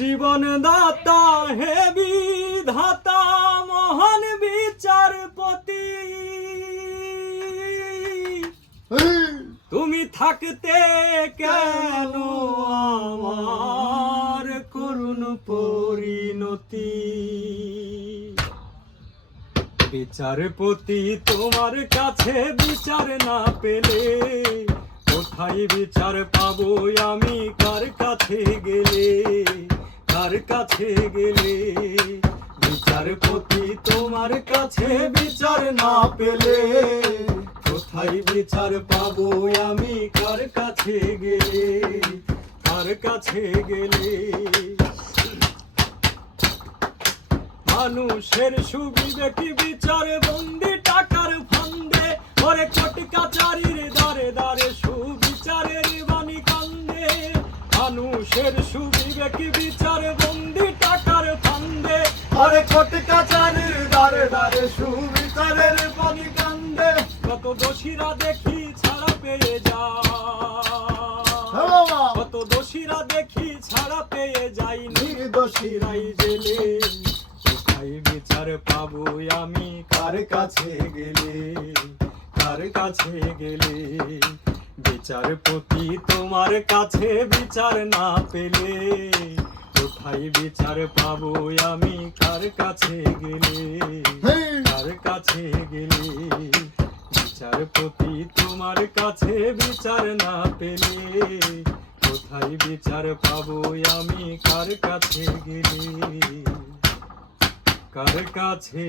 জীবন দাতা হে বিধাতা মহান বিচারপতি, তুমি থাকতে কেন আমার করুণ পরিণতি। বিচারপতি তোমার কাছে বিচার না পেলে কোথায় বিচার পাবো আমি, কার কাছে গেলে, কার কাছে গেলে। বিচারপতি তোমার কাছে বিচার না পেলে কোথায় বিচার পাবো আমি, কার কাছে গেলে, কার কাছে গেলে। মানুষের সুবিবেকি বিচার বন্দি টাকার ফান্দে, ওরে কোর্ট কাচারির দারে দারে সুবিচারের বাণী কান্দে। মানুষের সুবিবেকি বিচার বন্দি টাকার ফান্দে, ওরে কোর্ট কাচারির দারে দারে সুবিচারের বাণী কান্দে। কত দোষীরা দেখি ছাড়া পেয়ে যায়, কত দোষীরা দেখি ছাড়া পেয়ে যাই, নির্দোষীরাই জেলে। কোথায় বিচার পাবো আমি, কার কাছে গেলে, কার কাছে গেলে। বিচারপতি তোমার কাছে বিচার না পেলে কোথায় বিচার পাবো আমি, কার কাছে গেলে, কার কাছে গেলে। বিচারপতি তোমার কাছে বিচার না পেলে কোথায় বিচার পাবো আমি, কার কাছে গেলে, কার কাছে।